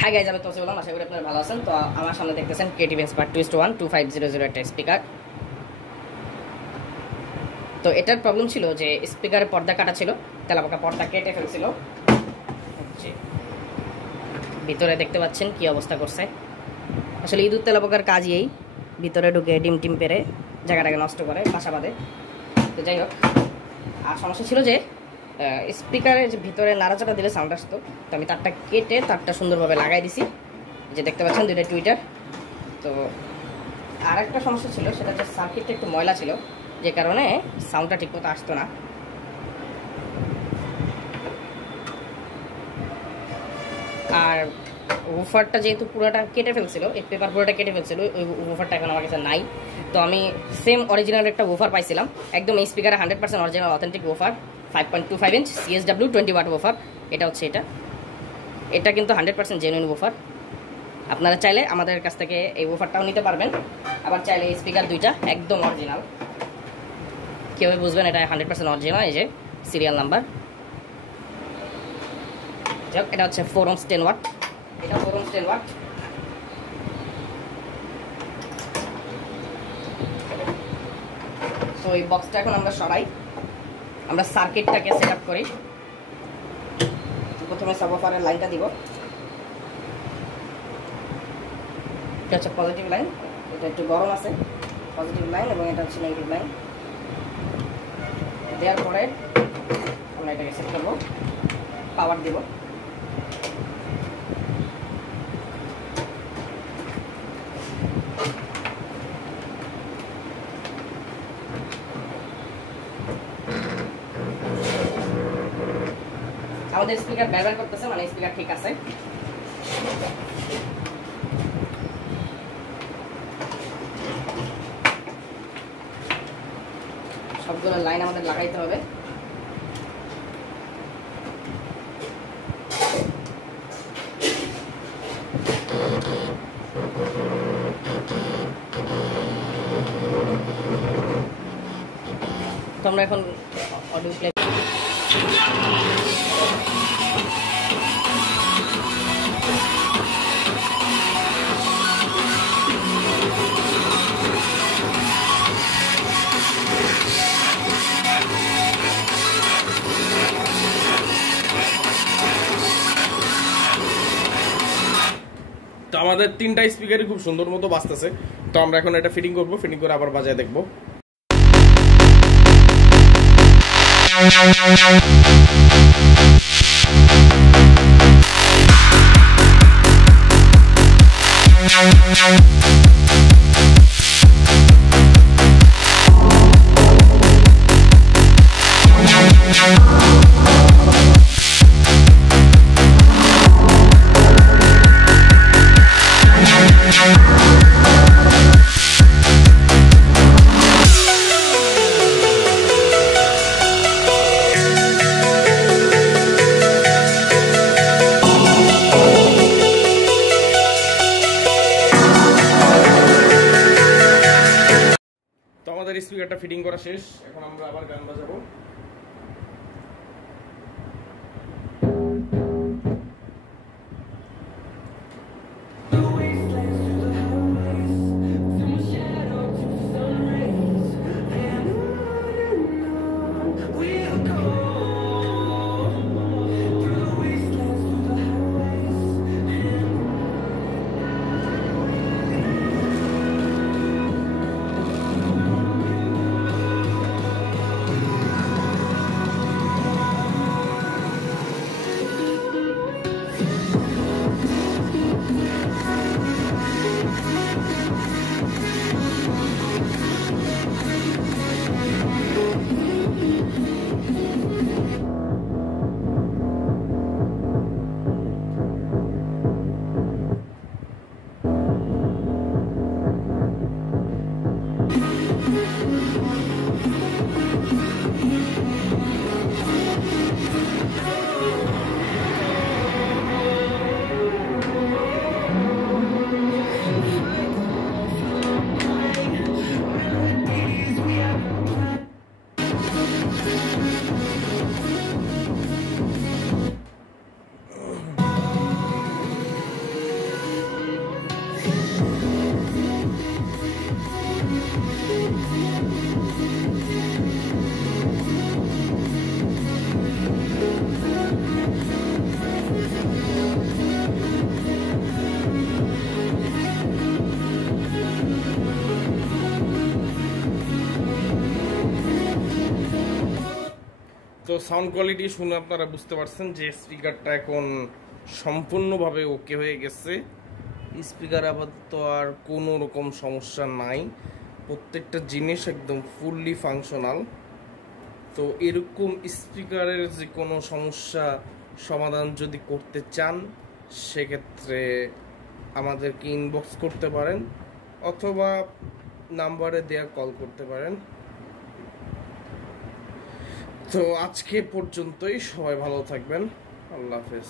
Hi guys, আমি তোসি বললাম, আশা করি আপনারা ভালো আছেন। তো আমার সামনে দেখতেছেন ক্রিয়েটিভ ইন্সপায়ার টুইস্ট 12500 একটা স্পিকার। তো এটার প্রবলেম ছিল যে স্পিকারের পর্দা কাটা ছিল, তেলাপোকা পর্দা কেটে ফেলছিল। ভিতরে দেখতে পাচ্ছেন কি অবস্থা করছে। আসলে ইঁদুর তেলাপোকার কাজই এই, ভিতরে ঢুকে ডিম টিম পেরে জায়গাটাকে নষ্ট করে, বাসা বাঁধে। তো যাই হোক, আর সমস্যা ছিল যে স্পিকারের যে ভিতরে নাড়াচাড়া দিলে সাউন্ড আসতো। তো আমি তারটা কেটে তারটা সুন্দরভাবে লাগাই দিছি, যে দেখতে পাচ্ছেন দুইটা টুইটার। তো আর একটা সমস্যা ছিল, সেটা হচ্ছে সার্কিটটা একটু ময়লা ছিল, যে কারণে সাউন্ডটা ঠিকমতো আসতো না। আর ওভারটা যেহেতু পুরোটা কেটে ফেলছিল, এই পেপার পুরোটা কেটে ফেলছিল, ওই ওভারটা এখন আমার কাছে নাই। তো আমি সেম অরিজিনাল একটা ওভার পাইছিলাম, একদম এই স্পিকারে 100% original authentic over, 5.25 inch CSW 20 watt over. এটা হচ্ছে এটা কিন্তু 100% জেনুইন ওভার। আপনারা চাইলে আমাদের কাছ থেকে এই ওভারটাও নিতে পারবেন, আবার চাইলে এই স্পিকার দুইটা একদম অরিজিনাল। কীভাবে বুঝবেন এটা 100% অরিজিনাল? এই যে সিরিয়াল নাম্বার। যাক, এটা হচ্ছে 4 ohms 10 ওয়াট, এটা 4 ohms 10 ওয়াট। তো এই বক্সটা এখন আমরা সরাই, আমরা সার্কিটটাকে সেট আপ করি। প্রথমে সাবওয়ুফারের লাইনটা দিব, এটা হচ্ছে পজিটিভ লাইন, এটা একটু গরম আছে, পজিটিভ লাইন, এবং এটা হচ্ছে নেগেটিভ লাইন। দেওয়ার পরে আমরা এটাকে সেট করবো, পাওয়ার দিব। আমাদের স্পিকার ব্যবহার করতেছে, মানে স্পিকার ঠিক আছে। সবগুলো লাইন আমাদের লাগাইতে হবে। তো আমরা এখন অডিও প্লে তো আমাদের তিনটা স্পিকারই খুব সুন্দর মতো বাজতেছে। তো আমরা এখন এটা ফিটিং করব, ফিটিং করে আবার বাজায় দেখবো। আমাদের স্পিকারটা ফিটিং করা শেষ, এখন আমরা আবার গান বাজাবো। সাউন্ড কোয়ালিটি শুনে আপনারা বুঝতে পারছেন যে স্পিকারটা এখন সম্পূর্ণভাবে ওকে হয়ে গেছে। স্পিকার আপাতত আর কোনো রকম সমস্যা নাই, প্রত্যেকটা জিনিস একদম ফুললি ফাংশনাল। তো এরকম স্পিকারের যে কোনো সমস্যা সমাধান যদি করতে চান সেক্ষেত্রে আমাদেরকে ইনবক্স করতে পারেন অথবা নাম্বারে দেয়া কল করতে পারেন। তো আজকে পর্যন্তই, সবাই ভালো থাকবেন, আল্লাহ হাফেজ।